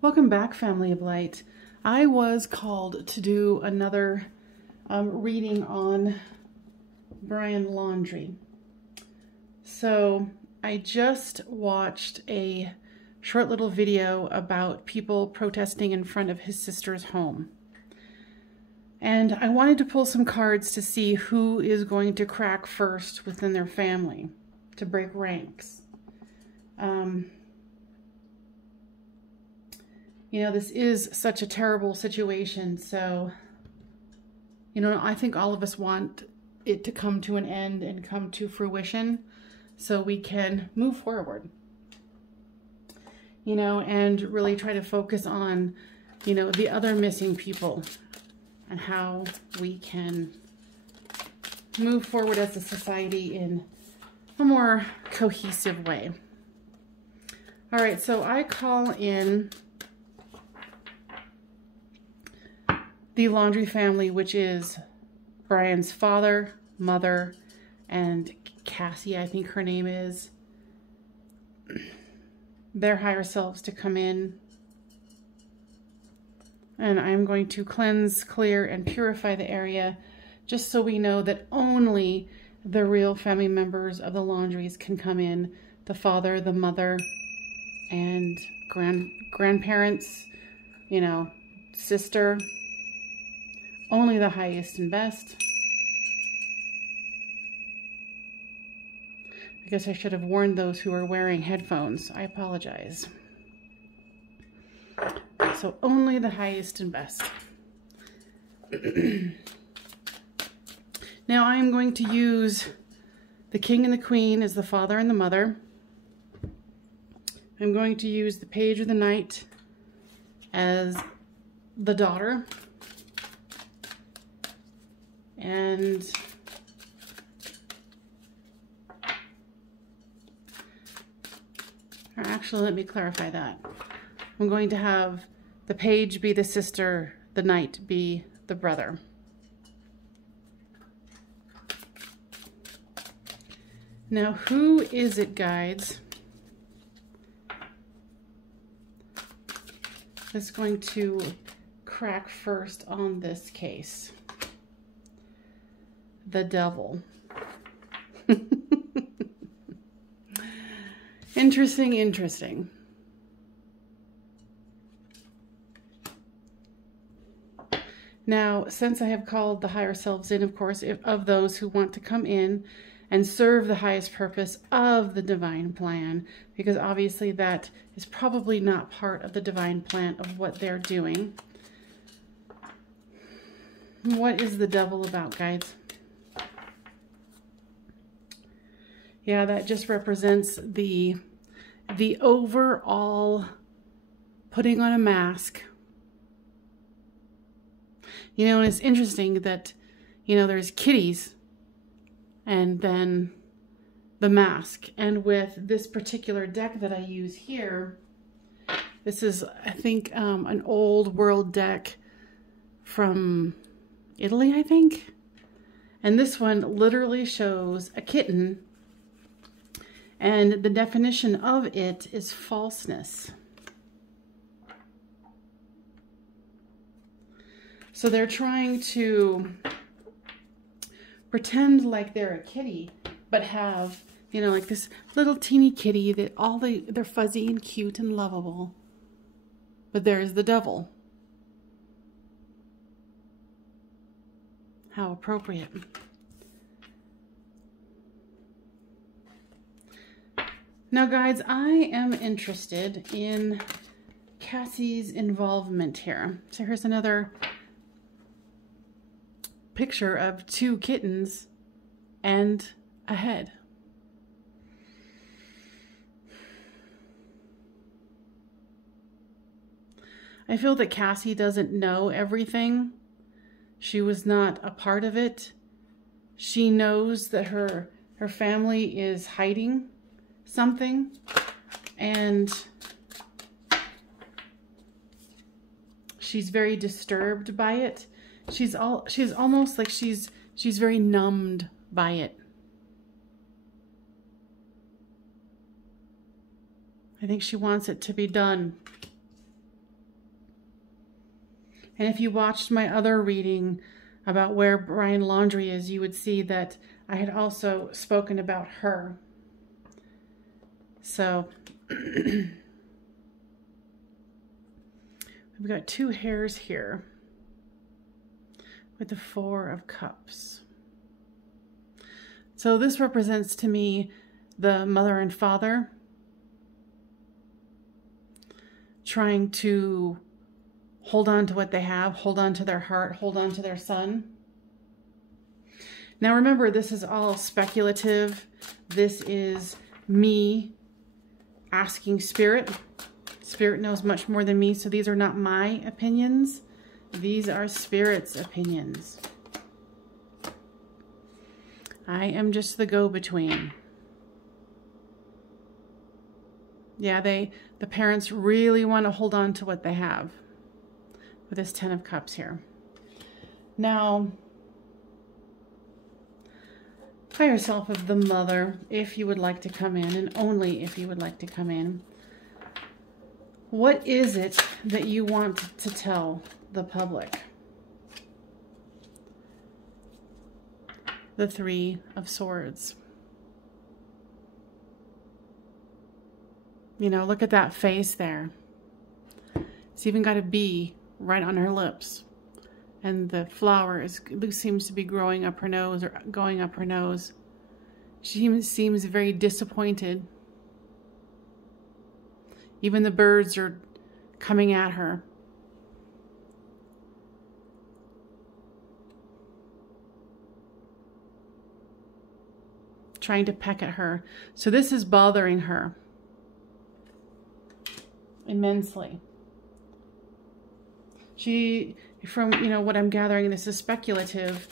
Welcome back, Family of Light. I was called to do another reading on Brian Laundrie. So I just watched a short little video about people protesting in front of his sister's home. And I wanted to pull some cards to see who is going to crack first within their family to break ranks. You know, this is such a terrible situation, so, you know, I think all of us want it to come to an end and come to fruition so we can move forward, you know, and really try to focus on, you know, the other missing people and how we can move forward as a society in a more cohesive way. All right, so I call in the Laundrie family, which is Brian's father, mother, and Cassie, I think her name is, their higher selves to come in. And I'm going to cleanse, clear, and purify the area just so we know that only the real family members of the Laundries can come in. The father, the mother, and grandparents, you know, sister. Only the highest and best. I guess I should have warned those who are wearing headphones. I apologize. So only the highest and best. Now I'm going to use the king and the queen as the father and the mother. I'm going to use the page of the knight as the daughter. And actually, let me clarify that. I'm going to have the page be the sister, the knight be the brother. Now, who is it, guides, that's going to crack first on this case? The devil. Interesting, interesting. Now, since I have called the higher selves in, of course, of those who want to come in and serve the highest purpose of the divine plan, because obviously that is probably not part of the divine plan of what they're doing. What is the devil about, guides? Yeah, that just represents the overall putting on a mask. You know, and it's interesting that, you know, there's kitties and then the mask. And with this particular deck that I use here, this is, I think, an old world deck from Italy, I think. And this one literally shows a kitten. And the definition of it is falseness. So they're trying to pretend like they're a kitty, but have, you know, like this little teeny kitty that they're fuzzy and cute and lovable. But there's the devil. How appropriate. Now, guides, I am interested in Cassie's involvement here. So here's another picture of two kittens and a head. I feel that Cassie doesn't know everything. She was not a part of it. She knows that her family is hiding something, and she's very disturbed by it. She's almost like she's very numbed by it. I think she wants it to be done. And if you watched my other reading about where Brian Laundrie is, you would see that I had also spoken about her. So we've got 2 hairs here with the 4 of Cups. So this represents to me the mother and father trying to hold on to what they have, hold on to their heart, hold on to their son. Now remember, this is all speculative. This is me asking Spirit. Spirit knows much more than me, so these are not my opinions. These are Spirit's opinions. I am just the go-between. Yeah, the parents really want to hold on to what they have with this 10 of Cups here. Now, higher self of the mother, if you would like to come in, and only if you would like to come in, what is it that you want to tell the public? The 3 of Swords. You know, look at that face there. It's even got a bee right on her lips. And the flower seems to be growing up her nose or going up her nose. She seems very disappointed. Even the birds are coming at her. Trying to peck at her. So this is bothering her immensely. She, from, you know, what I'm gathering, this is speculative,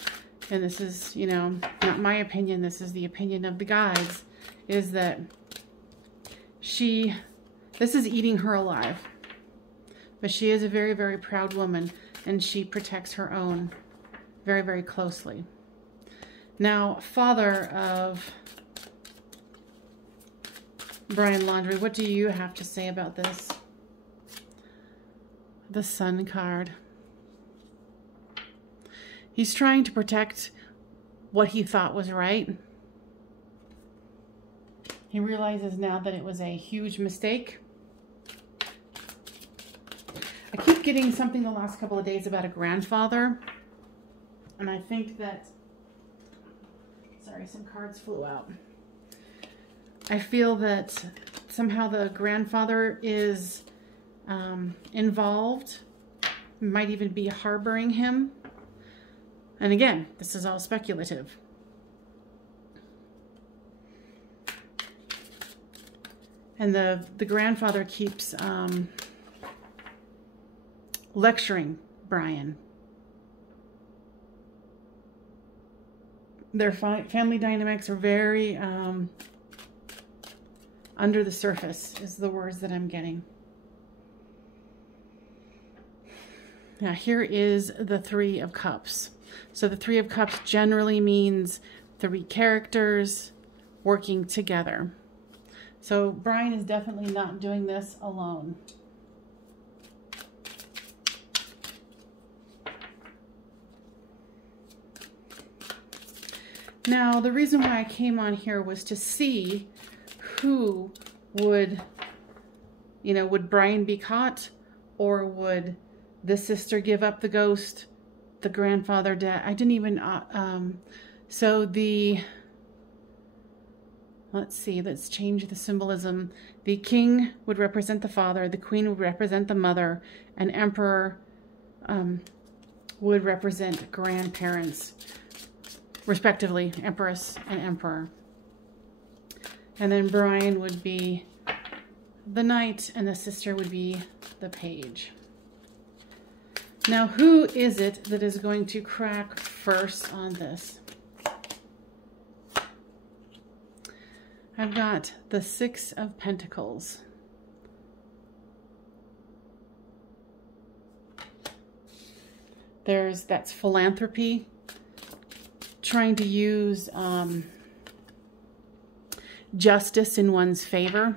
and this is, you know, not my opinion, this is the opinion of the guides, is that this is eating her alive. But she is a very, very proud woman, and she protects her own very, very closely. Now, father of Brian Laundrie, what do you have to say about this? The Sun card. He's trying to protect what he thought was right. He realizes now that it was a huge mistake. I keep getting something the last couple of days about a grandfather. And I think that, sorry, some cards flew out. I feel that somehow the grandfather is involved, might even be harboring him. And again, this is all speculative. And the grandfather keeps lecturing Brian. Their family dynamics are very under the surface, is the words that I'm getting. Now here is the 3 of Cups. So the 3 of Cups generally means 3 characters working together. So Brian is definitely not doing this alone. Now the reason why I came on here was to see who would, you know, would Brian be caught, or would the sister give up the ghost, the grandfather dead? I didn't even, so let's see, let's change the symbolism. The king would represent the father, the queen would represent the mother, and emperor would represent grandparents, respectively, empress and emperor. And then Brian would be the knight, and the sister would be the page. Now, who is it that is going to crack first on this? I've got the 6 of Pentacles. That's philanthropy, trying to use justice in one's favor,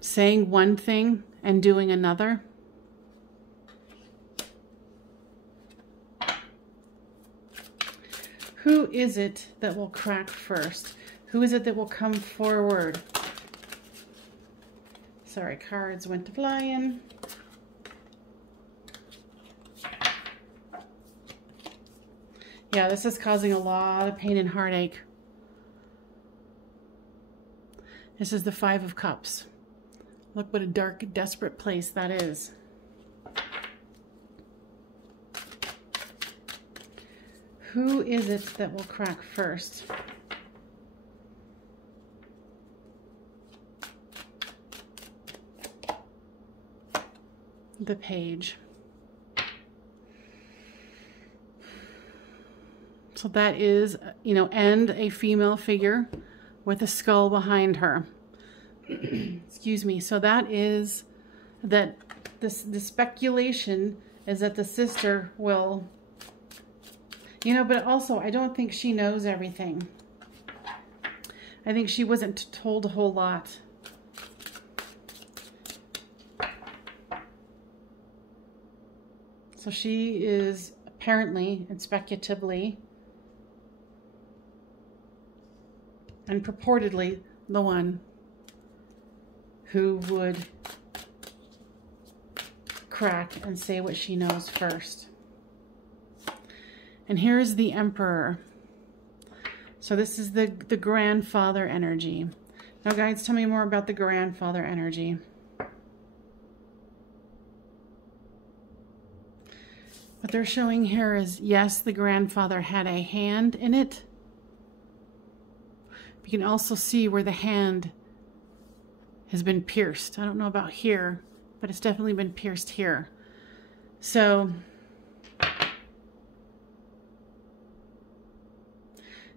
saying one thing and doing another. Who is it that will crack first? Who is it that will come forward? Sorry, cards went to flying. Yeah, this is causing a lot of pain and heartache. This is the Five of Cups. Look what a dark, desperate place that is. Who is it that will crack first? The Page. So that is, you know, and a female figure with a skull behind her. Excuse me. So that is that the speculation is that the sister will, you know, but also I don't think she knows everything. I think she wasn't told a whole lot. So she is apparently and speculatively and purportedly the one who would crack and say what she knows first. And here is the Emperor. So this is the grandfather energy. Now, guides, tell me more about the grandfather energy. What they're showing here is, yes, the grandfather had a hand in it. You can also see where the hand has been pierced. I don't know about here, but it's definitely been pierced here. So,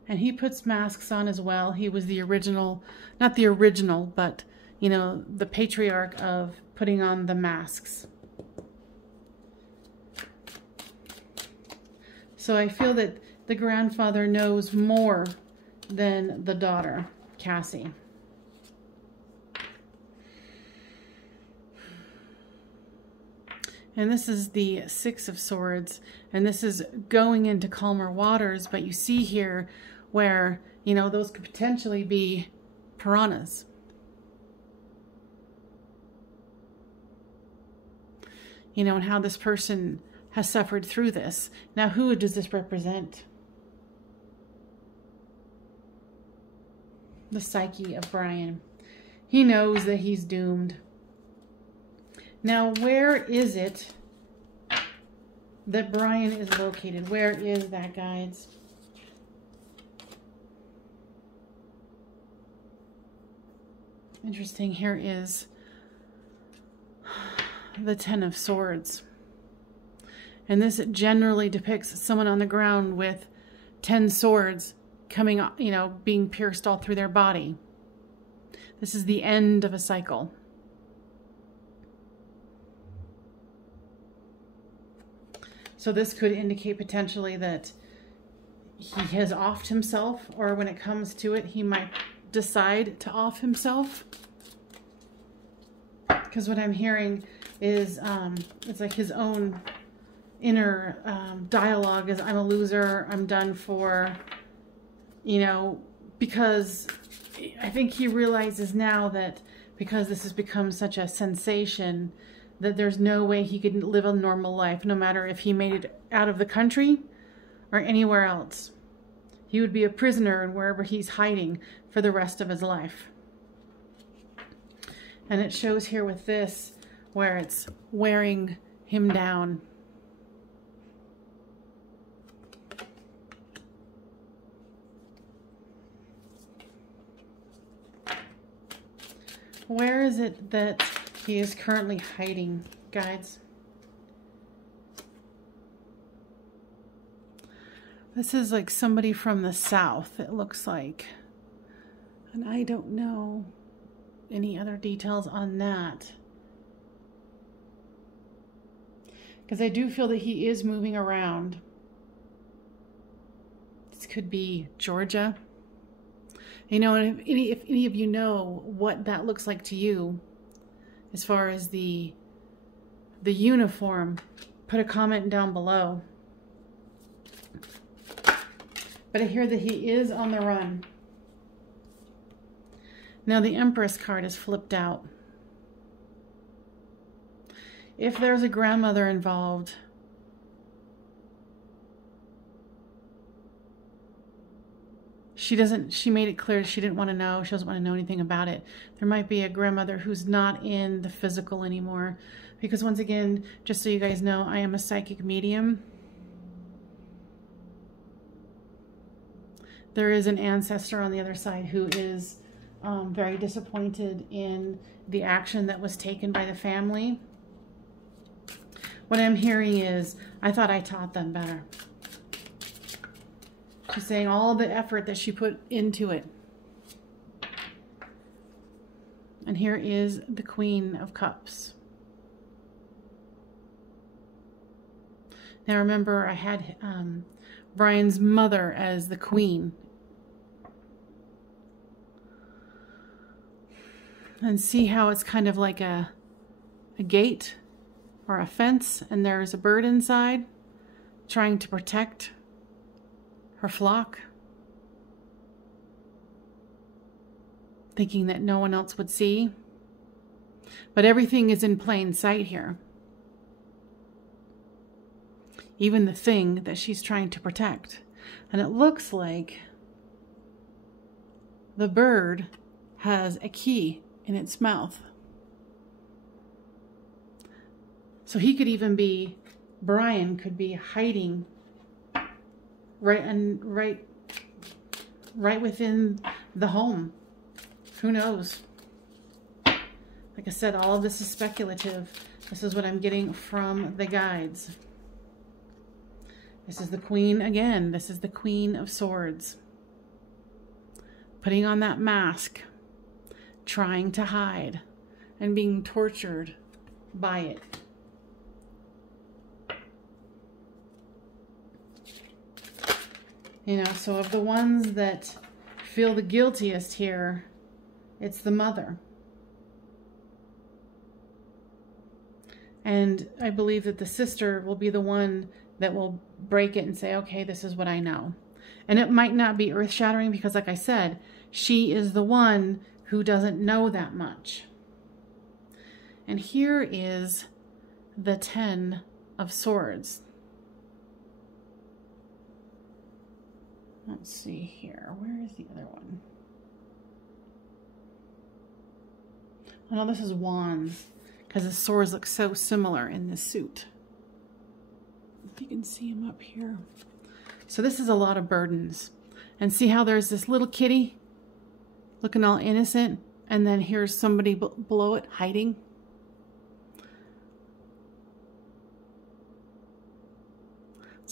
and he puts masks on as well. He was the original, not the original, but, you know, the patriarch of putting on the masks. So I feel that the grandfather knows more than the daughter, Cassie. And this is the Six of Swords, and this is going into calmer waters, but you see here where, you know, those could potentially be piranhas. You know, and how this person has suffered through this. Now, who does this represent? The psyche of Brian. He knows that he's doomed. Now, where is it that Brian is located? Where is that, guides? Interesting. Here is the Ten of Swords. And this generally depicts someone on the ground with 10 swords coming, you know, being pierced all through their body. This is the end of a cycle. So this could indicate potentially that he has offed himself, or when it comes to it, he might decide to off himself. Because what I'm hearing is it's like his own inner dialogue is, I'm a loser, I'm done for, you know, because I think he realizes now that because this has become such a sensation that there's no way he could live a normal life, no matter if he made it out of the country or anywhere else. He would be a prisoner wherever he's hiding for the rest of his life. And it shows here with this where it's wearing him down. Where is it that he is currently hiding, guides? This is like somebody from the south, it looks like. And I don't know any other details on that. Because I do feel that he is moving around. This could be Georgia. You know, and if any of you know what that looks like to you, as far as the uniform, put a comment down below. But I hear that he is on the run. Now the Empress card is flipped out. If there's a grandmother involved, she made it clear she didn't want to know. She doesn't want to know anything about it. There might be a grandmother who's not in the physical anymore. Because once again, just so you guys know, I am a psychic medium. There is an ancestor on the other side who is very disappointed in the action that was taken by the family. What I'm hearing is, I thought I taught them better. She's saying all the effort that she put into it. And here is the Queen of Cups. Now remember, I had Brian's mother as the Queen. And see how it's kind of like a gate or a fence, and there's a bird inside trying to protect her flock, thinking that no one else would see. But everything is in plain sight here. Even the thing that she's trying to protect. And it looks like the bird has a key in its mouth. So he could even be, Brian could be hiding right within the home. Who knows? Like I said, all of this is speculative. This is what I'm getting from the guides. This is the Queen again. This is the Queen of Swords. Putting on that mask, trying to hide, and being tortured by it. You know, so of the ones that feel the guiltiest here, it's the mother. And I believe that the sister will be the one that will break it and say, okay, this is what I know. And it might not be earth-shattering because, like I said, she is the one who doesn't know that much. And here is the 10 of Swords. Let's see here. Where is the other one? Oh no, this is Wands, because the swords look so similar in this suit. If you can see them up here. So this is a lot of burdens. And see how there's this little kitty looking all innocent, and then here's somebody below it hiding.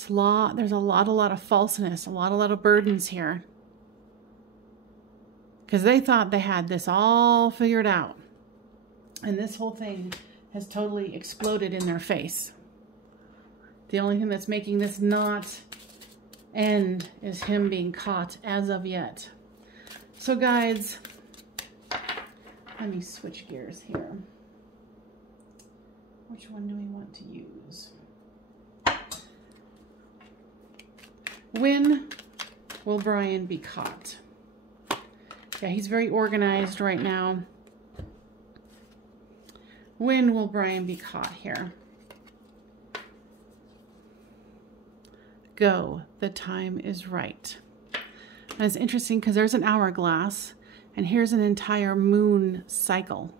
There's a lot of falseness, a lot of burdens here. Because they thought they had this all figured out. And this whole thing has totally exploded in their face. The only thing that's making this not end is him being caught as of yet. So guides, let me switch gears here. Which one do we want to use? When will Brian be caught? Yeah, he's very organized right now. When will Brian be caught here? Go. The time is right. And it's interesting because there's an hourglass, and here's an entire moon cycle.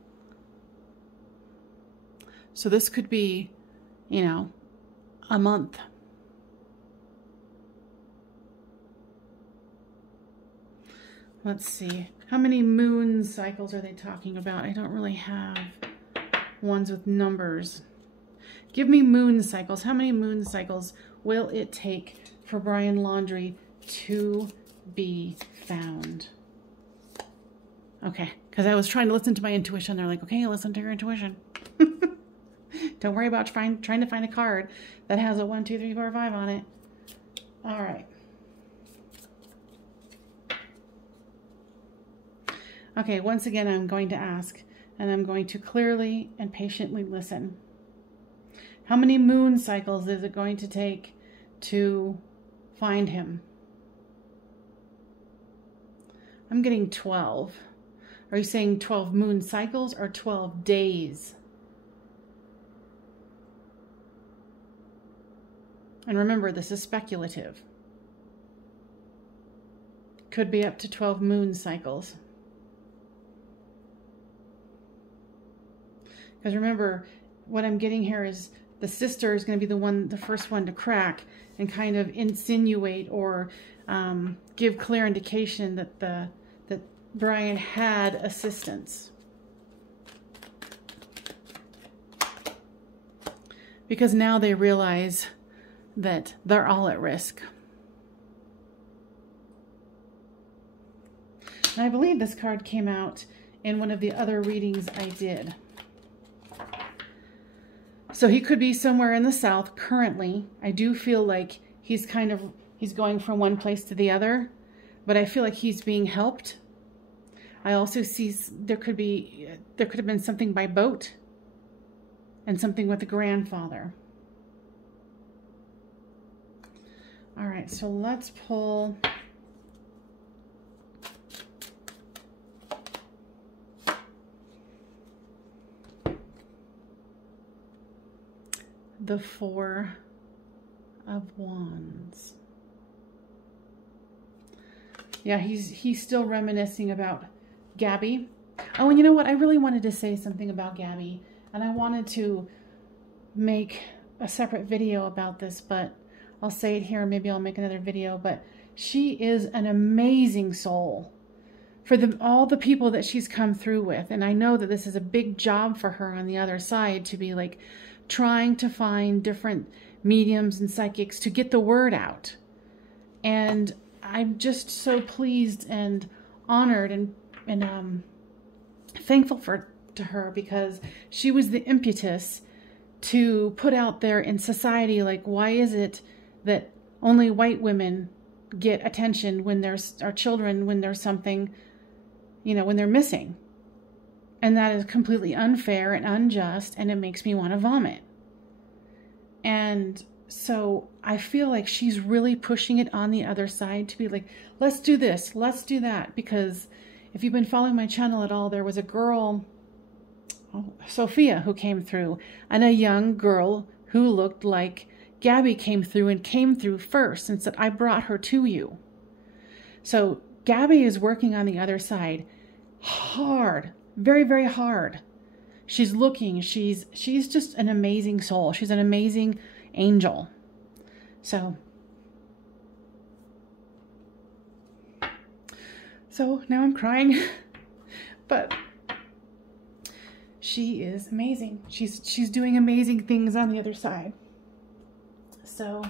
So this could be, you know, a month. Let's see. How many moon cycles are they talking about? I don't really have ones with numbers. Give me moon cycles. How many moon cycles will it take for Brian Laundrie to be found? Okay, because I was trying to listen to my intuition. They're like, okay, listen to your intuition. Don't worry about trying to find a card that has a 1, 2, 3, 4, 5 on it. All right. Okay, once again, I'm going to ask, and I'm going to clearly and patiently listen. How many moon cycles is it going to take to find him? I'm getting 12. Are you saying 12 moon cycles or 12 days? And remember, this is speculative. Could be up to 12 moon cycles. Because remember, what I'm getting here is the sister is going to be the first one to crack and kind of insinuate or give clear indication that that Brian had assistance. Because now they realize that they're all at risk. And I believe this card came out in one of the other readings I did. So he could be somewhere in the south currently. I do feel like he's going from one place to the other, but I feel like he's being helped. I also see there could have been something by boat and something with the grandfather. All right, so let's pull the Four of Wands. Yeah, he's still reminiscing about Gabby. Oh, and you know what? I really wanted to say something about Gabby, and I wanted to make a separate video about this, but I'll say it here. Maybe I'll make another video, but she is an amazing soul for all the people that she's come through with. And I know that this is a big job for her on the other side, to be like trying to find different mediums and psychics to get the word out. And I'm just so pleased and honored and thankful to her, because she was the impetus to put out there in society, like, why is it that only white women get attention when there's our children, when there's something, you know, when they're missing? And that is completely unfair and unjust, and it makes me want to vomit. And so I feel like she's really pushing it on the other side to be like, let's do this, let's do that. Because if you've been following my channel at all, there was a girl, Sophia, who came through, and a young girl who looked like Gabby came through first and said, I brought her to you. So Gabby is working on the other side hard, very, very hard. She's looking, she's just an amazing soul. She's an amazing angel. So now I'm crying, but she is amazing. She's doing amazing things on the other side. So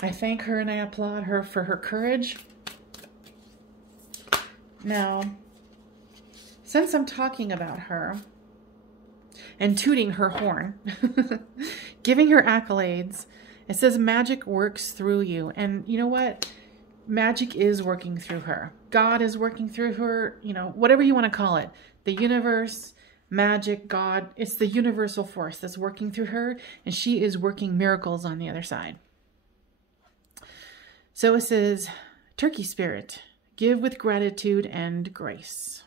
I thank her and I applaud her for her courage. Now, since I'm talking about her and tooting her horn, giving her accolades, it says magic works through you. And you know what? Magic is working through her. God is working through her, you know, whatever you want to call it. The universe, magic, God, it's the universal force that's working through her, and she is working miracles on the other side. So it says, Turkey spirit, give with gratitude and grace.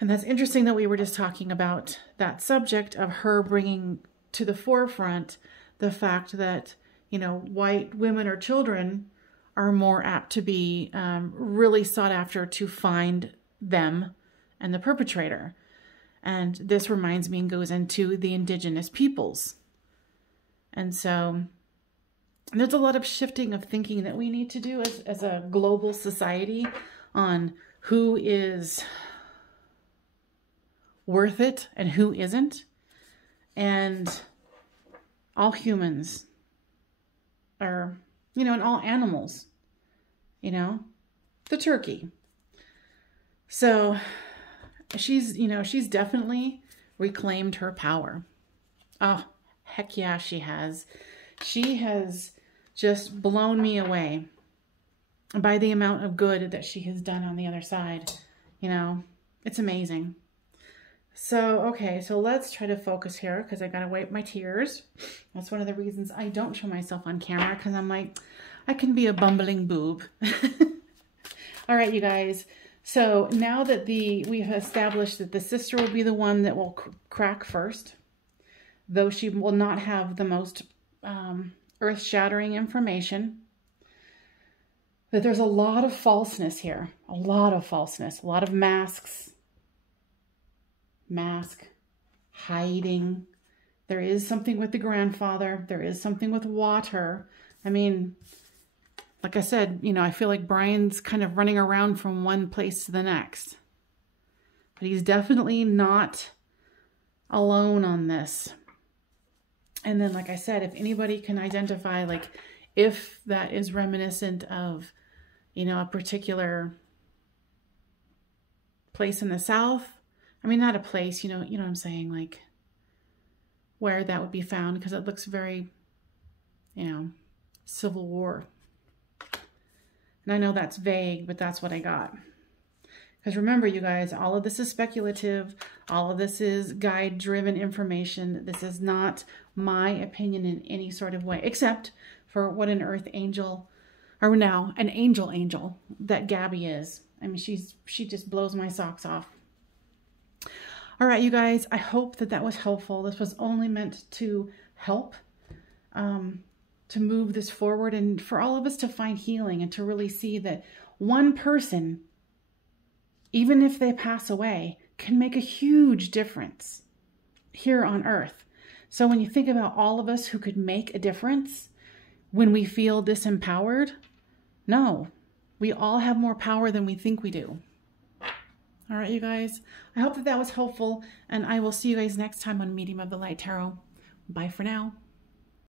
And that's interesting that we were just talking about that subject of her bringing to the forefront the fact that, you know, white women or children are more apt to be really sought after to find them and the perpetrator. And this reminds me and goes into the indigenous peoples. And so there's a lot of shifting of thinking that we need to do as a global society on who is worth it and who isn't. And all humans are, you know, and all animals, you know, the turkey. So she's, you know, she's definitely reclaimed her power. Oh, heck yeah, she has. She has just blown me away by the amount of good that she has done on the other side. You know, it's amazing. So, okay, so let's try to focus here, because I got to wipe my tears. That's one of the reasons I don't show myself on camera, because I'm like, I can be a bumbling boob. All right, you guys. So now that we have established that the sister will be the one that will crack first, though she will not have the most earth-shattering information, that there's a lot of falseness here, a lot of falseness, a lot of masks, hiding. There is something with the grandfather. There is something with water. I mean, like I said, you know, I feel like Brian's kind of running around from one place to the next. But he's definitely not alone on this. And then, like I said, if anybody can identify, like, if that is reminiscent of, you know, a particular place in the South. I mean, not a place, you know what I'm saying, like, where that would be found, because it looks very, you know, Civil War. And I know that's vague, but that's what I got. Because remember, you guys, all of this is speculative. All of this is guide-driven information. This is not my opinion in any sort of way, except for what an earth angel, or now an angel that Gabby is. I mean, she just blows my socks off. All right, you guys, I hope that that was helpful. This was only meant to help, to move this forward, and for all of us to find healing and to really see that one person, even if they pass away, can make a huge difference here on earth. So when you think about all of us who could make a difference when we feel disempowered, no, we all have more power than we think we do. All right, you guys, I hope that that was helpful, and I will see you guys next time on Medium of the Light Tarot. Bye for now.